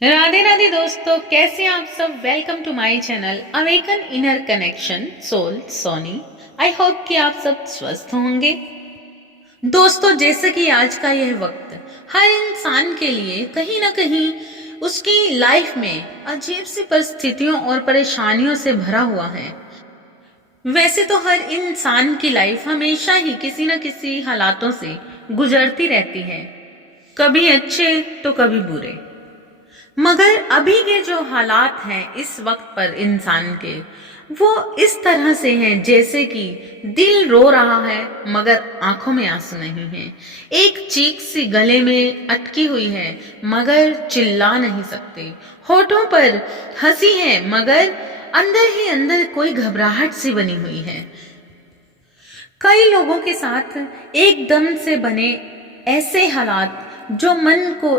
राधे राधे दोस्तों, कैसे हैं आप सब। Welcome to my channel awaken inner connection soul Soni. I hope कि आप सब स्वस्थ होंगे। दोस्तों, जैसे कि आज का यह वक्त हर इंसान के लिए कहीं ना कहीं उसकी लाइफ में अजीब सी परिस्थितियों और परेशानियों से भरा हुआ है। वैसे तो हर इंसान की लाइफ हमेशा ही किसी न किसी हालातों से गुजरती रहती है, कभी अच्छे तो कभी बुरे। मगर अभी के जो हालात हैं इस वक्त पर इंसान के, वो इस तरह से हैं जैसे कि दिल रो रहा है मगर आंखों में आंसू नहीं है। एक चीख सी गले में अटकी हुई है मगर चिल्ला नहीं सकते। होठों पर हंसी है मगर अंदर ही अंदर कोई घबराहट सी बनी हुई है। कई लोगों के साथ एकदम से बने ऐसे हालात जो मन को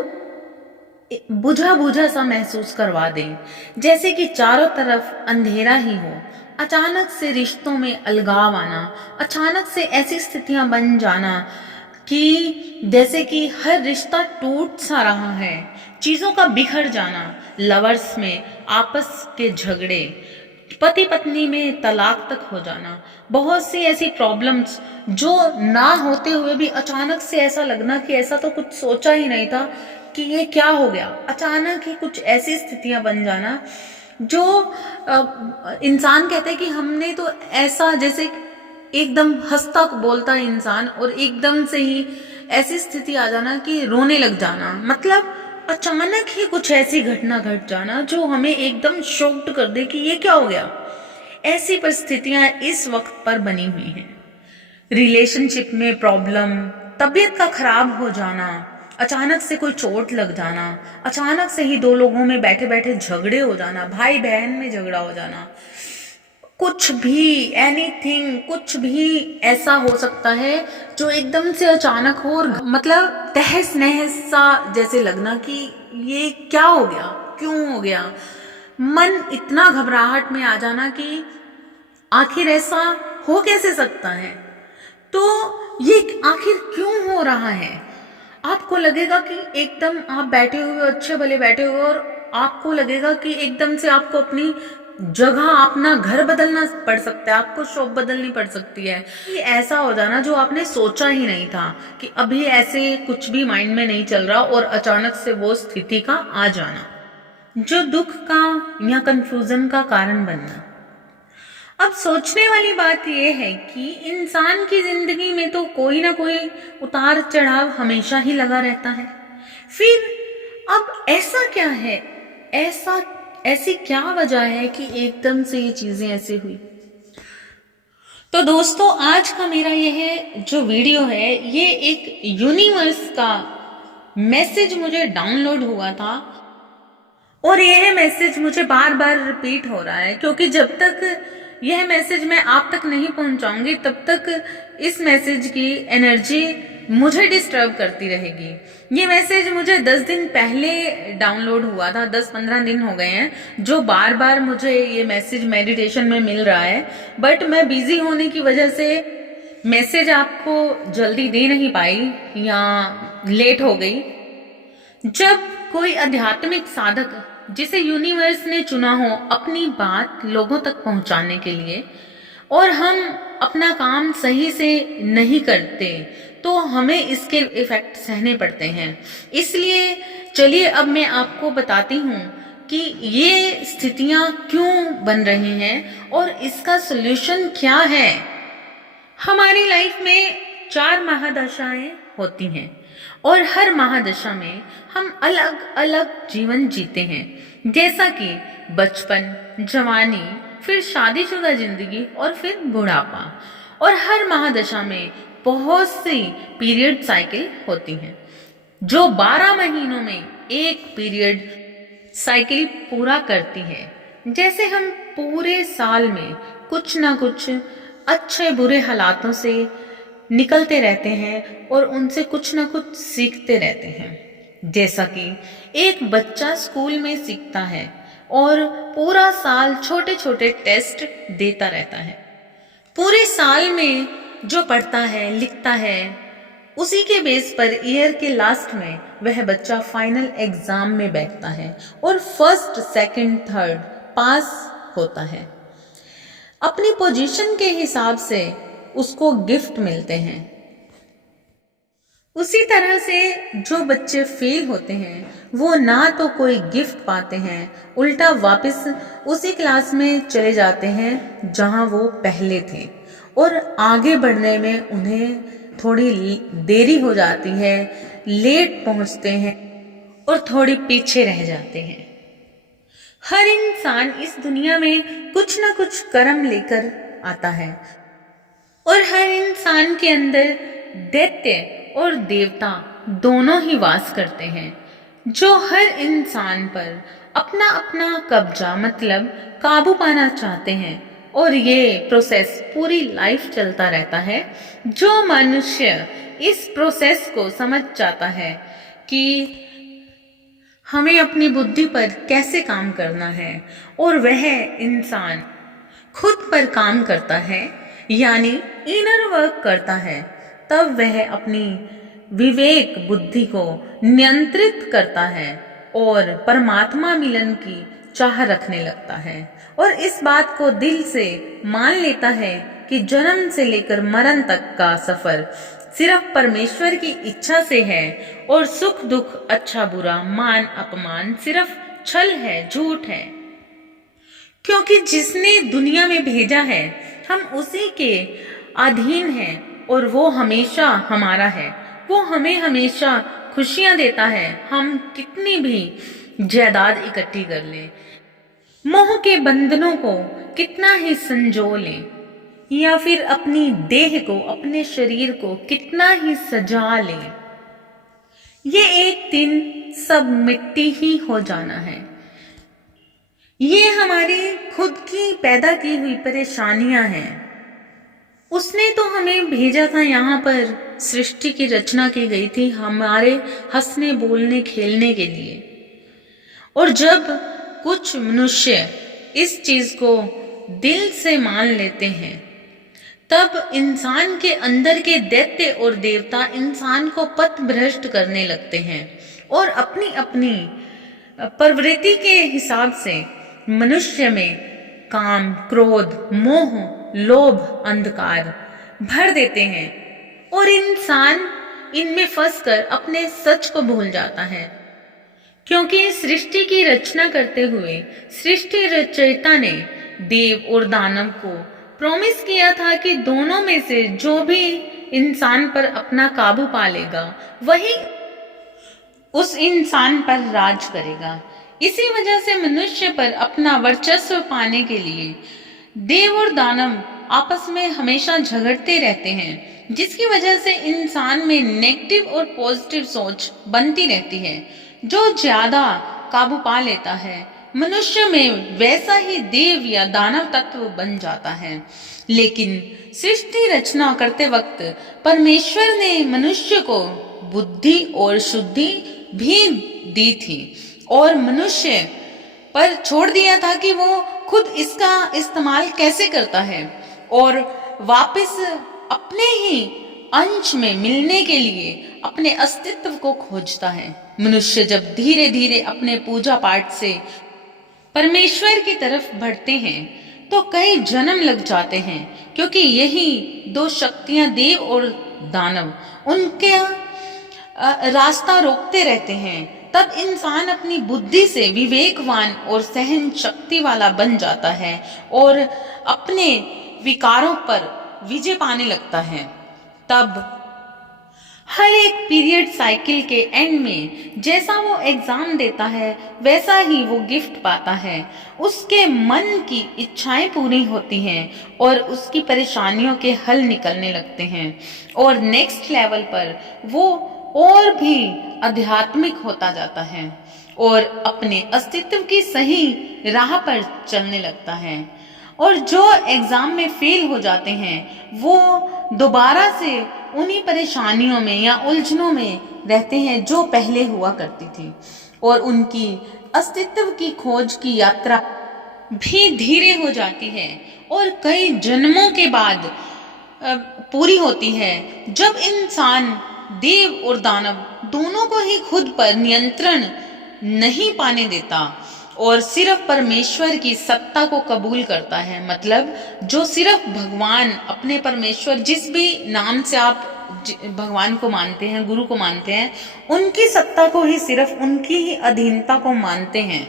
बुझा बुझा सा महसूस करवा दें, जैसे कि चारों तरफ अंधेरा ही हो। अचानक से रिश्तों में अलगाव आना, अचानक से ऐसी स्थितियां बन जाना कि जैसे कि हर रिश्ता टूट सा रहा है, चीजों का बिखर जाना, लवर्स में आपस के झगड़े, पति पत्नी में तलाक तक हो जाना, बहुत सी ऐसी प्रॉब्लम्स जो ना होते हुए भी अचानक से ऐसा लगना कि ऐसा तो कुछ सोचा ही नहीं था कि ये क्या हो गया। अचानक ही कुछ ऐसी स्थितियां बन जाना जो इंसान कहते हैं कि हमने तो ऐसा, जैसे एकदम हंसता बोलता इंसान और एकदम से ही ऐसी स्थिति आ जाना कि रोने लग जाना, मतलब अचानक ही कुछ ऐसी घटना घट जाना जो हमें एकदम शॉक्ड कर दे कि ये क्या हो गया। ऐसी परिस्थितियां इस वक्त पर बनी हुई हैं। रिलेशनशिप में प्रॉब्लम, तबीयत का खराब हो जाना, अचानक से कोई चोट लग जाना, अचानक से ही दो लोगों में बैठे बैठे झगड़े हो जाना, भाई बहन में झगड़ा हो जाना, कुछ भी, एनीथिंग, कुछ भी ऐसा हो सकता है जो एकदम से अचानक हो और मतलब तहस नहस सा जैसे लगना कि ये क्या हो गया, क्यों हो गया। मन इतना घबराहट में आ जाना कि आखिर ऐसा हो कैसे सकता है, तो ये आखिर क्यों हो रहा है। आपको लगेगा कि एकदम आप बैठे हुए, अच्छे भले बैठे हुए, और आपको लगेगा कि एकदम से आपको अपनी जगह, अपना घर बदलना पड़ सकता है, आपको शॉप बदलनी पड़ सकती है। ये ऐसा हो जाना जो आपने सोचा ही नहीं था कि अभी ऐसे कुछ भी माइंड में नहीं चल रहा और अचानक से वो स्थिति का आ जाना, जो दुख का या कंफ्यूजन का कारण बनना। अब सोचने वाली बात यह है कि इंसान की जिंदगी में तो कोई ना कोई उतार चढ़ाव हमेशा ही लगा रहता है। फिर अब ऐसा क्या है, ऐसा ऐसी क्या वजह है कि एकदम से ये चीजें ऐसे हुई। तो दोस्तों, आज का मेरा यह जो वीडियो है, ये एक यूनिवर्स का मैसेज मुझे डाउनलोड हुआ था और यह मैसेज मुझे बार बार रिपीट हो रहा है, क्योंकि जब तक यह मैसेज मैं आप तक नहीं पहुंचाऊंगी तब तक इस मैसेज की एनर्जी मुझे डिस्टर्ब करती रहेगी। ये मैसेज मुझे 10 दिन पहले डाउनलोड हुआ था, 10-15 दिन हो गए हैं जो बार बार मुझे ये मैसेज मेडिटेशन में मिल रहा है, बट मैं बिजी होने की वजह से मैसेज आपको जल्दी दे नहीं पाई या लेट हो गई। जब कोई आध्यात्मिक साधक जिसे यूनिवर्स ने चुना हो अपनी बात लोगों तक पहुंचाने के लिए, और हम अपना काम सही से नहीं करते, तो हमें इसके इफेक्ट सहने पड़ते हैं। इसलिए चलिए अब मैं आपको बताती हूँ कि ये स्थितियां क्यों बन रही हैं और इसका सलूशन क्या है। हमारी लाइफ में 4 महादशाएं होती हैं और हर महादशा में हम अलग अलग जीवन जीते हैं, जैसा कि बचपन, जवानी, फिर शादीशुदा जिंदगी और फिर बुढ़ापा। और हर महादशा में बहुत सी पीरियड साइकिल होती हैं जो 12 महीनों में एक पीरियड साइकिल पूरा करती है। जैसे हम पूरे साल में कुछ ना कुछ अच्छे बुरे हालातों से निकलते रहते हैं और उनसे कुछ ना कुछ सीखते रहते हैं। जैसा कि एक बच्चा स्कूल में सीखता है और पूरा साल छोटे छोटे टेस्ट देता रहता है। पूरे साल में जो पढ़ता है, लिखता है, उसी के बेस पर ईयर के लास्ट में वह बच्चा फाइनल एग्जाम में बैठता है और फर्स्ट, सेकंड, थर्ड पास होता है। अपनी पोजीशन के हिसाब से उसको गिफ्ट मिलते हैं। उसी तरह से जो बच्चे फेल होते हैं वो ना तो कोई गिफ्ट पाते हैं, उल्टा वापस उसी क्लास में चले जाते हैं जहां वो पहले थे और आगे बढ़ने में उन्हें थोड़ी देरी हो जाती है, लेट पहुंचते हैं और थोड़ी पीछे रह जाते हैं। हर इंसान इस दुनिया में कुछ ना कुछ कर्म लेकर आता है और हर इंसान के अंदर दैत्य और देवता दोनों ही वास करते हैं, जो हर इंसान पर अपना अपना कब्जा मतलब काबू पाना चाहते हैं। और ये प्रोसेस पूरी लाइफ चलता रहता है। जो मनुष्य इस प्रोसेस को समझ जाता है कि हमें अपनी बुद्धि पर कैसे काम करना है और वह इंसान खुद पर काम करता है, यानी इनर वर्क करता है, तब वह अपनी विवेक बुद्धि को नियंत्रित करता है और परमात्मा मिलन की चाह रखने लगता है और इस बात को दिल से मान लेता है कि जन्म से लेकर मरण तक का सफर सिर्फ परमेश्वर की इच्छा से है और सुख दुख, अच्छा बुरा, मान अपमान सिर्फ छल है, झूठ है। क्योंकि जिसने दुनिया में भेजा है हम उसी के अधीन हैं और वो हमेशा हमारा है। वो हमें हमेशा खुशियां देता है, हम कितनी भी जायदाद इकट्ठी कर लें, मोह के बंधनों को कितना ही संजो लें या फिर अपनी देह को, अपने शरीर को कितना ही सजा लें, ये एक दिन सब मिट्टी ही हो जाना है। ये हमारी खुद की पैदा की हुई परेशानियां हैं। उसने तो हमें भेजा था यहाँ पर, सृष्टि की रचना की गई थी हमारे हंसने बोलने खेलने के लिए। और जब कुछ मनुष्य इस चीज को दिल से मान लेते हैं तब इंसान के अंदर के दैत्य और देवता इंसान को पथ भ्रष्ट करने लगते हैं और अपनी अपनी प्रवृत्ति के हिसाब से मनुष्य में काम, क्रोध, मोह, लोभ, अंधकार भर देते हैं और इंसान इनमें फंसकर अपने सच को भूल जाता है। क्योंकि सृष्टि की रचना करते हुए सृष्टि रचयिता ने देव और दानव को प्रॉमिस किया था कि दोनों में से जो भी इंसान पर अपना काबू पा लेगा वही उस इंसान पर राज करेगा। इसी वजह से मनुष्य पर अपना वर्चस्व पाने के लिए देव और दानव आपस में हमेशा झगड़ते रहते हैं, जिसकी वजह से इंसान में नेगेटिव और पॉजिटिव सोच बनती रहती है। जो ज्यादा काबू पा लेता है मनुष्य में वैसा ही देव या दानव तत्व बन जाता है। लेकिन सृष्टि रचना करते वक्त परमेश्वर ने मनुष्य को बुद्धि और शुद्धि भी दी थी और मनुष्य पर छोड़ दिया था कि वो खुद इसका इस्तेमाल कैसे करता है और वापस अपने ही अंश में मिलने के लिए अपने अस्तित्व को खोजता है। मनुष्य जब धीरे धीरे अपने पूजा पाठ से परमेश्वर की तरफ बढ़ते हैं तो कई जन्म लग जाते हैं, क्योंकि यही दो शक्तियां देव और दानव उनके रास्ता रोकते रहते हैं। तब इंसान अपनी बुद्धि से विवेकवान और सहन शक्ति वाला बन जाता है और अपने विकारों पर विजय पाने लगता है। तब हर एक पीरियड साइकिल के एंड में जैसा वो एग्जाम देता है वैसा ही वो गिफ्ट पाता है। उसके मन की इच्छाएं पूरी होती हैं और उसकी परेशानियों के हल निकलने लगते हैं और नेक्स्ट लेवल पर वो और भी आध्यात्मिक होता जाता है और अपने अस्तित्व की सही राह पर चलने लगता है। और जो एग्जाम में फेल हो जाते हैं वो दोबारा से उन्हीं परेशानियों में या उलझनों में रहते हैं जो पहले हुआ करती थी और उनकी अस्तित्व की खोज की यात्रा भी धीरे हो जाती है और कई जन्मों के बाद पूरी होती है। जब इंसान देव और दानव दोनों को ही खुद पर नियंत्रण नहीं पाने देता और सिर्फ परमेश्वर की सत्ता को कबूल करता है। मतलब जो सिर्फ भगवान, अपने परमेश्वर, जिस भी नाम से आप भगवान को मानते हैं, गुरु को मानते हैं, उनकी सत्ता को ही, सिर्फ उनकी ही अधीनता को मानते हैं,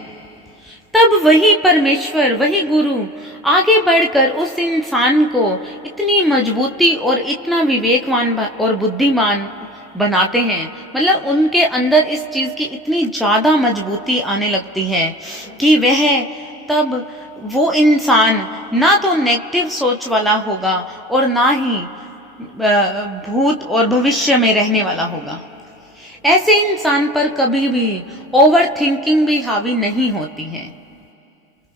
तब वही परमेश्वर, वही गुरु आगे बढ़कर उस इंसान को इतनी मजबूती और इतना विवेकवान और बुद्धिमान बनाते हैं। मतलब उनके अंदर इस चीज की इतनी ज्यादा मजबूती आने लगती है कि वह तब वो इंसान ना तो नेगेटिव सोच वाला होगा और ना ही भूत और भविष्य में रहने वाला होगा। ऐसे इंसान पर कभी भी ओवर थिंकिंग भी हावी नहीं होती है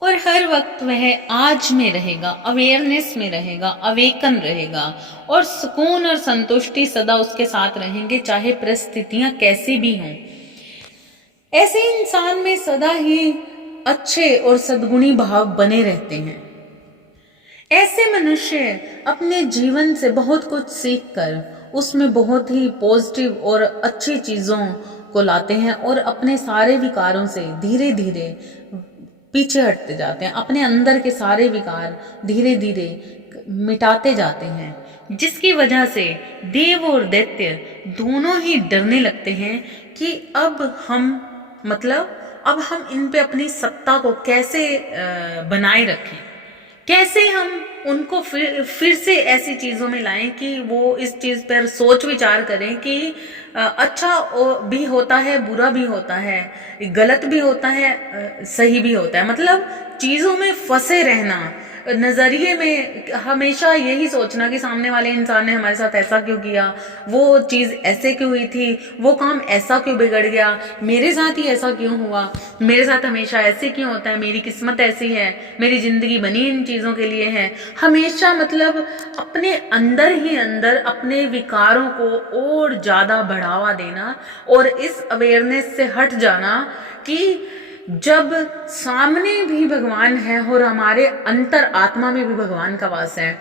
और हर वक्त वह आज में रहेगा, अवेयरनेस में रहेगा, अवेकन रहेगा और सुकून और संतुष्टि सदा उसके साथ रहेंगे, चाहे परिस्थितियां कैसी भी हों। ऐसे इंसान में सदा ही अच्छे और सद्गुणी भाव बने रहते हैं। ऐसे मनुष्य अपने जीवन से बहुत कुछ सीखकर उसमें बहुत ही पॉजिटिव और अच्छी चीजों को लाते हैं और अपने सारे विकारों से धीरे धीरे पीछे हटते जाते हैं। अपने अंदर के सारे विकार धीरे धीरे मिटाते जाते हैं, जिसकी वजह से देव और दैत्य दोनों ही डरने लगते हैं कि अब हम इन पे अपनी सत्ता को कैसे बनाए रखें, कैसे हम उनको फिर से ऐसी चीजों में लाएं कि वो इस चीज पर सोच विचार करें कि अच्छा भी होता है, बुरा भी होता है, गलत भी होता है, सही भी होता है। मतलब चीजों में फंसे रहना, नजरिए में हमेशा यही सोचना कि सामने वाले इंसान ने हमारे साथ ऐसा क्यों किया, वो चीज ऐसे क्यों हुई थी, वो काम ऐसा क्यों बिगड़ गया, मेरे साथ ही ऐसा क्यों हुआ, मेरे साथ हमेशा ऐसे क्यों होता है, मेरी किस्मत ऐसी है, मेरी जिंदगी बनी इन चीजों के लिए है। हमेशा मतलब अपने अंदर ही अंदर अपने विकारों को और ज्यादा बढ़ावा देना और इस अवेयरनेस से हट जाना कि जब सामने भी भगवान है और हमारे अंतर आत्मा में भी भगवान का वास है,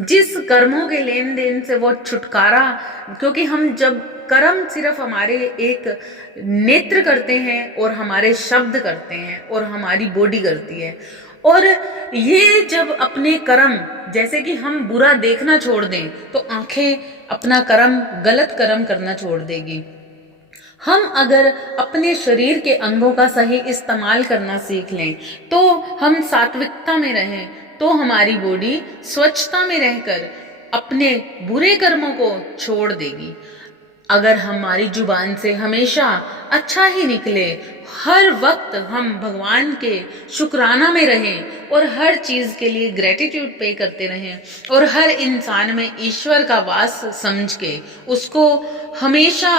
जिस कर्मों के लेन देन से वो छुटकारा, क्योंकि हम जब कर्म सिर्फ हमारे एक नेत्र करते हैं और हमारे शब्द करते हैं और हमारी बॉडी करती है, और ये जब अपने कर्म, जैसे कि हम बुरा देखना छोड़ दें तो आंखें अपना कर्म, गलत कर्म करना छोड़ देगी। हम अगर अपने शरीर के अंगों का सही इस्तेमाल करना सीख लें, तो हम सात्विकता में रहें, तो हमारी बॉडी स्वच्छता में रहकर अपने बुरे कर्मों को छोड़ देगी। अगर हमारी जुबान से हमेशा अच्छा ही निकले, हर वक्त हम भगवान के शुक्राना में रहें और हर चीज के लिए ग्रेटिट्यूड पे करते रहें और हर इंसान में ईश्वर का वास समझ के उसको हमेशा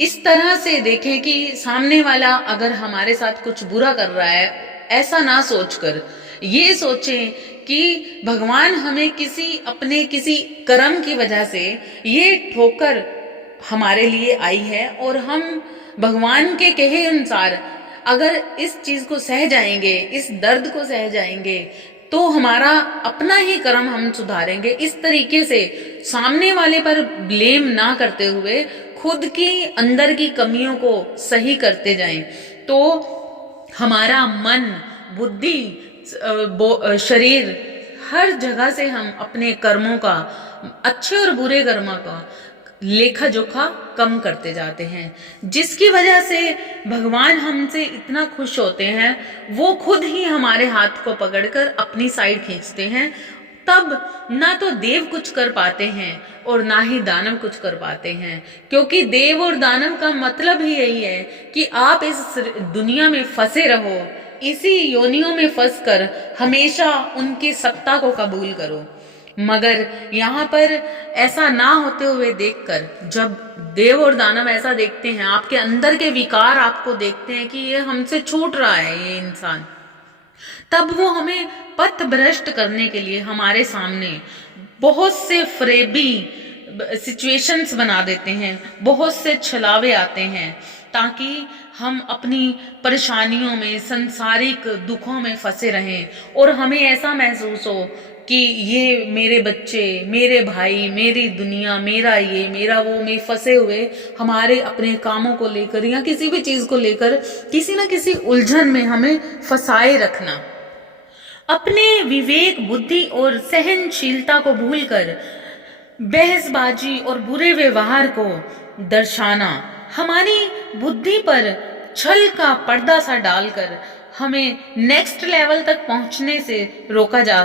इस तरह से देखें कि सामने वाला अगर हमारे साथ कुछ बुरा कर रहा है, ऐसा ना सोचकर ये सोचें कि भगवान हमें अपने किसी कर्म की वजह से ये ठोकर हमारे लिए आई है और हम भगवान के कहे अनुसार अगर इस चीज को सह जाएंगे, इस दर्द को सह जाएंगे, तो हमारा अपना ही कर्म हम सुधारेंगे। इस तरीके से सामने वाले पर ब्लेम ना करते हुए खुद की अंदर की कमियों को सही करते जाएं, तो हमारा मन, बुद्धि, शरीर, हर जगह से हम अपने कर्मों का, अच्छे और बुरे कर्मों का लेखा जोखा कम करते जाते हैं, जिसकी वजह से भगवान हमसे इतना खुश होते हैं, वो खुद ही हमारे हाथ को पकड़कर अपनी साइड खींचते हैं। तब ना तो देव कुछ कर पाते हैं और ना ही दानव कुछ कर पाते हैं, क्योंकि देव और दानव का मतलब ही यही है कि आप इस दुनिया में फंसे रहो, इसी योनियों में फंसकर हमेशा उनकी सत्ता को कबूल करो। मगर यहाँ पर ऐसा ना होते हुए देखकर, जब देव और दानव ऐसा देखते हैं, आपके अंदर के विकार आपको देखते हैं कि ये हमसे छूट रहा है ये इंसान, तब वो हमें पथ भ्रष्ट करने के लिए हमारे सामने बहुत से फरेबी सिचुएशंस बना देते हैं, बहुत से छलावे आते हैं, ताकि हम अपनी परेशानियों में, संसारिक दुखों में फंसे रहें और हमें ऐसा महसूस हो कि ये मेरे बच्चे, मेरे भाई, मेरी दुनिया, मेरा ये, मेरा वो, में फंसे हुए हमारे अपने कामों को लेकर या किसी भी चीज को लेकर किसी ना किसी उलझन में हमें फंसाए रखना, अपने विवेक, बुद्धि और सहनशीलता को भूलकर बहसबाजी और बुरे व्यवहार को दर्शाना, हमारी बुद्धि पर छल का पर्दा सा डालकर हमें नेक्स्ट लेवल तक पहुंचने से रोका जा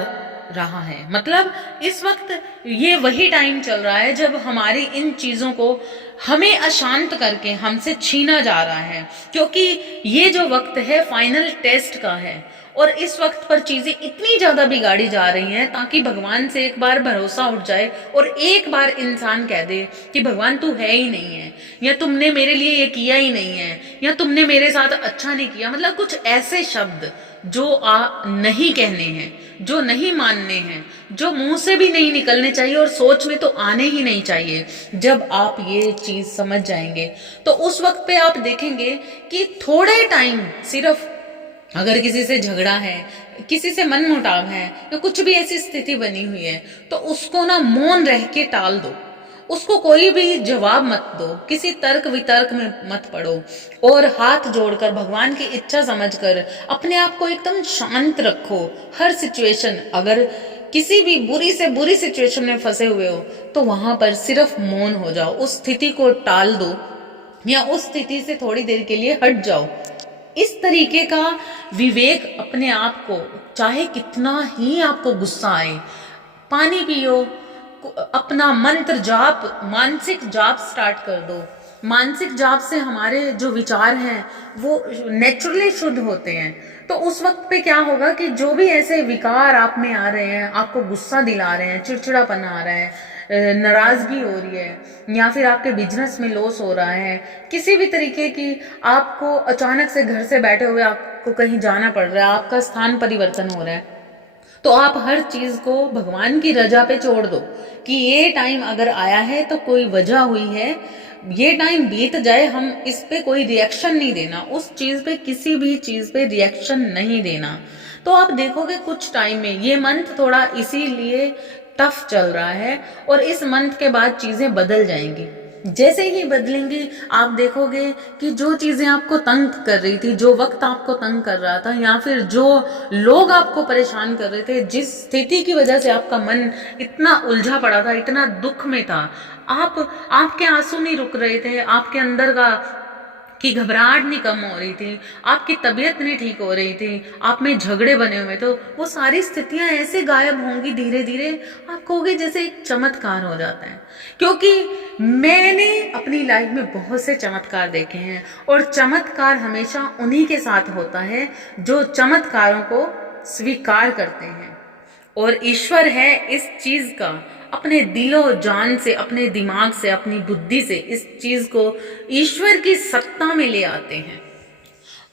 रहा है। मतलब इस वक्त ये वही टाइम चल रहा है जब हमारी इन चीजों को हमें अशांत करके हमसे छीना जा रहा है, क्योंकि ये जो वक्त है फाइनल टेस्ट का है और इस वक्त पर चीजें इतनी ज्यादा बिगाड़ी जा रही हैं ताकि भगवान से एक बार भरोसा उठ जाए और एक बार इंसान कह दे कि भगवान तू है ही नहीं है, या तुमने मेरे लिए ये किया ही नहीं है, या तुमने मेरे साथ अच्छा नहीं किया। मतलब कुछ ऐसे शब्द जो नहीं कहने हैं, जो नहीं मानने हैं, जो मुंह से भी नहीं निकलने चाहिए और सोच में तो आने ही नहीं चाहिए। जब आप ये चीज समझ जाएंगे तो उस वक्त पे आप देखेंगे कि थोड़े टाइम सिर्फ अगर किसी से झगड़ा है, किसी से मनमुटाव है या कुछ भी ऐसी स्थिति बनी हुई है तो उसको ना मौन रह के टाल दो, उसको कोई भी जवाब मत दो, किसी तर्क वितर्क में मत पड़ो और हाथ जोड़कर भगवान की इच्छा समझकर अपने आप को एकदम शांत रखो। हर सिचुएशन, अगर किसी भी बुरी से बुरी सिचुएशन में फंसे हुए हो तो वहां पर सिर्फ मौन हो जाओ, उस स्थिति को टाल दो या उस स्थिति से थोड़ी देर के लिए हट जाओ। इस तरीके का विवेक अपने आप को, चाहे कितना ही आपको गुस्सा आए, पानी पियो, अपना मंत्र जाप, मानसिक जाप स्टार्ट कर दो। मानसिक जाप से हमारे जो विचार हैं वो नेचुरली शुद्ध होते हैं। तो उस वक्त पे क्या होगा कि जो भी ऐसे विकार आप में आ रहे हैं, आपको गुस्सा दिला रहे हैं, चिड़चिड़ापन आ रहा है, नाराजगी हो रही है, या फिर आपके बिजनेस में लॉस हो रहा है, किसी भी तरीके की आपको अचानक से घर से बैठे हुए आपको कहीं जाना पड़ रहा है, आपका स्थान परिवर्तन हो रहा है, तो आप हर चीज को भगवान की रजा पे छोड़ दो कि ये टाइम अगर आया है तो कोई वजह हुई है, ये टाइम बीत जाए, हम इस पे कोई रिएक्शन नहीं देना, उस चीज पे, किसी भी चीज पे रिएक्शन नहीं देना। तो आप देखोगे कुछ टाइम में, ये मंथ थोड़ा इसीलिए टफ चल रहा है और इस मंथ के बाद चीजें बदल जाएंगी। जैसे ही बदलेंगी आप देखोगे कि जो चीजें आपको तंग कर रही थी, जो वक्त आपको तंग कर रहा था, या फिर जो लोग आपको परेशान कर रहे थे, जिस स्थिति की वजह से आपका मन इतना उलझा पड़ा था, इतना दुख में था, आपके आंसू नहीं रुक रहे थे, आपके अंदर का कि घबराहट नहीं कम हो रही थी, आपकी तबीयत नहीं ठीक हो रही थी, आप में झगड़े बने हुए, तो वो सारी स्थितियां ऐसे गायब होंगी धीरे धीरे, आप कहोगे जैसे एक चमत्कार हो जाता है। क्योंकि मैंने अपनी लाइफ में बहुत से चमत्कार देखे हैं और चमत्कार हमेशा उन्हीं के साथ होता है जो चमत्कारों को स्वीकार करते हैं। और ईश्वर है इस चीज का, अपने दिलो जान से, अपने दिमाग से, अपनी बुद्धि से इस चीज को ईश्वर की सत्ता में ले आते हैं।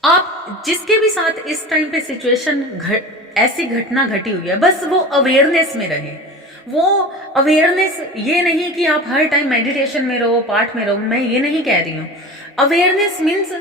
आप जिसके भी साथ इस टाइम पे सिचुएशन ऐसी घटना घटी हुई है, बस वो अवेयरनेस में रहे। वो अवेयरनेस ये नहीं कि आप हर टाइम मेडिटेशन में रहो, पाठ में रहो, मैं ये नहीं कह रही हूँ। अवेयरनेस मीन्स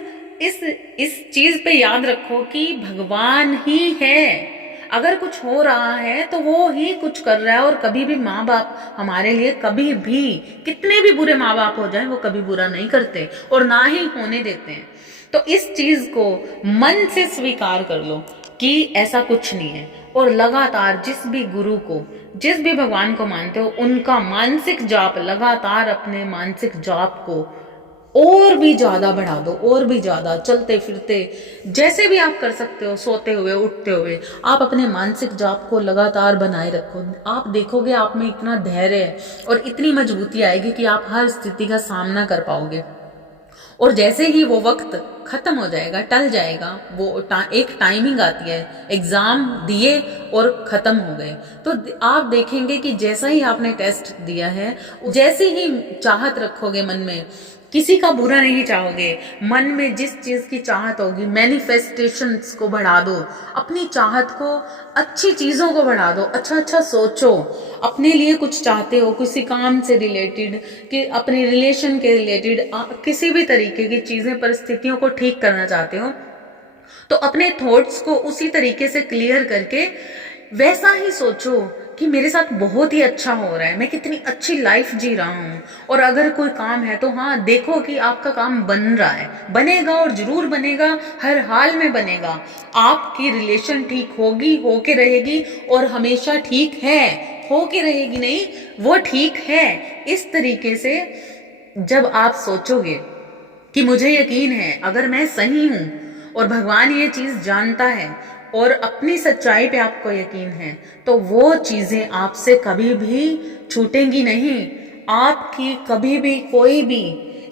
इस चीज पे याद रखो कि भगवान ही है, अगर कुछ हो रहा है तो वो ही कुछ कर रहा है। और कभी भी माँ बाप हमारे लिए, कभी भी, कितने भी बुरे माँ बाप हो जाए, वो कभी बुरा नहीं करते और ना ही होने देते हैं। तो इस चीज को मन से स्वीकार कर लो कि ऐसा कुछ नहीं है, और लगातार जिस भी गुरु को, जिस भी भगवान को मानते हो, उनका मानसिक जाप, लगातार अपने मानसिक जाप को और भी ज्यादा बढ़ा दो, और भी ज्यादा, चलते फिरते जैसे भी आप कर सकते हो, सोते हुए, उठते हुए, आप अपने मानसिक जाप को लगातार बनाए रखो। आप देखोगे आप में इतना धैर्य है और इतनी मजबूती आएगी कि आप हर स्थिति का सामना कर पाओगे। और जैसे ही वो वक्त खत्म हो जाएगा, टल जाएगा, वो एक टाइमिंग आती है, एग्जाम दिए और खत्म हो गए, तो आप देखेंगे कि जैसा ही आपने टेस्ट दिया है, जैसे ही चाहत रखोगे मन में, किसी का बुरा नहीं चाहोगे, मन में जिस चीज की चाहत होगी, मैनिफेस्टेशंस को बढ़ा दो, अपनी चाहत को, अच्छी चीजों को बढ़ा दो, अच्छा सोचो, अपने लिए कुछ चाहते हो, किसी काम से रिलेटेड, कि अपने रिलेशन के रिलेटेड, किसी भी तरीके की चीजें, परिस्थितियों को ठीक करना चाहते हो, तो अपने थॉट्स को उसी तरीके से क्लियर करके वैसा ही सोचो कि मेरे साथ बहुत ही अच्छा हो रहा है, मैं कितनी अच्छी लाइफ जी रहा हूँ। और अगर कोई काम है तो हाँ देखो कि आपका काम बन रहा है, बनेगा और जरूर बनेगा, हर हाल में बनेगा। आपकी रिलेशन ठीक होगी, होके रहेगी और हमेशा ठीक है, होके रहेगी नहीं, वो ठीक है। इस तरीके से जब आप सोचोगे कि मुझे यकीन है अगर मैं सही हूं और भगवान ये चीज जानता है और अपनी सच्चाई पे आपको यकीन है, तो वो चीजें आपसे कभी भी छूटेंगी नहीं। आपकी कभी भी कोई भी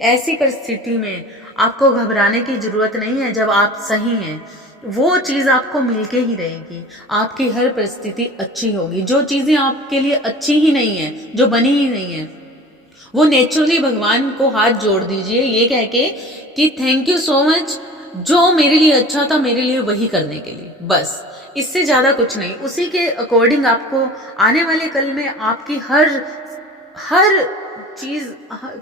ऐसी परिस्थिति में आपको घबराने की जरूरत नहीं है। जब आप सही हैं वो चीज आपको मिलके ही रहेगी। आपकी हर परिस्थिति अच्छी होगी। जो चीजें आपके लिए अच्छी ही नहीं है, जो बनी ही नहीं है, वो नेचुरली भगवान को हाथ जोड़ दीजिए ये कह के कि थैंक यू सो मच, जो मेरे लिए अच्छा था मेरे लिए वही करने के लिए, बस इससे ज्यादा कुछ नहीं। उसी के अकॉर्डिंग आपको आने वाले कल में आपकी हर हर चीज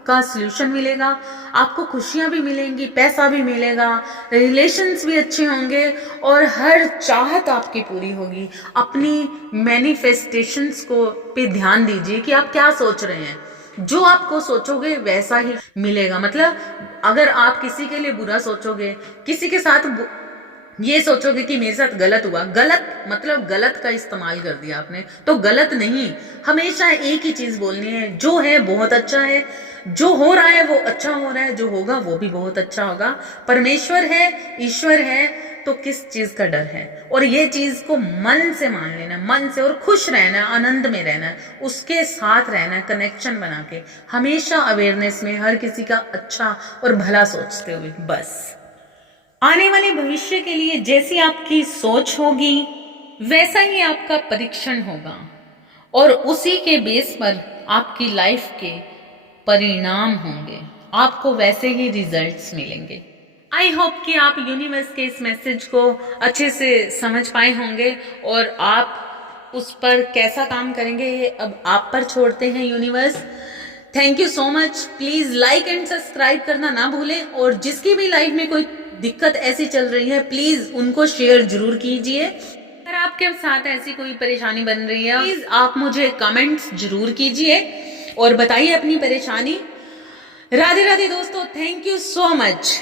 का सल्यूशन मिलेगा। आपको खुशियां भी मिलेंगी, पैसा भी मिलेगा, रिलेशंस भी अच्छे होंगे और हर चाहत आपकी पूरी होगी। अपनी मैनिफेस्टेशंस को पे ध्यान दीजिए कि आप क्या सोच रहे हैं। जो आपको सोचोगे वैसा ही मिलेगा। मतलब अगर आप किसी के लिए बुरा सोचोगे, किसी के साथ ये सोचोगे कि मेरे साथ गलत हुआ, गलत मतलब गलत का इस्तेमाल कर दिया आपने, तो गलत नहीं। हमेशा एक ही चीज बोलनी है, जो है बहुत अच्छा है, जो हो रहा है वो अच्छा हो रहा है, जो होगा वो भी बहुत अच्छा होगा। परमेश्वर है, ईश्वर है, तो किस चीज का डर है। और ये चीज को मन से मान लेना, मन से, और खुश रहना, आनंद में रहना, उसके साथ रहना, कनेक्शन बना के, हमेशा अवेयरनेस में, हर किसी का अच्छा और भला सोचते हुए। बस आने वाले भविष्य के लिए जैसी आपकी सोच होगी वैसा ही आपका परीक्षण होगा और उसी के बेस पर आपकी लाइफ के परिणाम होंगे, आपको वैसे ही रिजल्ट्स मिलेंगे। आई होप कि आप यूनिवर्स के इस मैसेज को अच्छे से समझ पाए होंगे और आप उस पर कैसा काम करेंगे ये अब आप पर छोड़ते हैं universe. Thank you so much. Please like and subscribe करना ना भूलें और जिसकी भी लाइफ में कोई दिक्कत ऐसी चल रही है प्लीज उनको शेयर जरूर कीजिए। अगर आपके साथ ऐसी कोई परेशानी बन रही है प्लीज आप मुझे कमेंट्स जरूर कीजिए और बताइए अपनी परेशानी। राधे राधे दोस्तों, थैंक यू सो मच।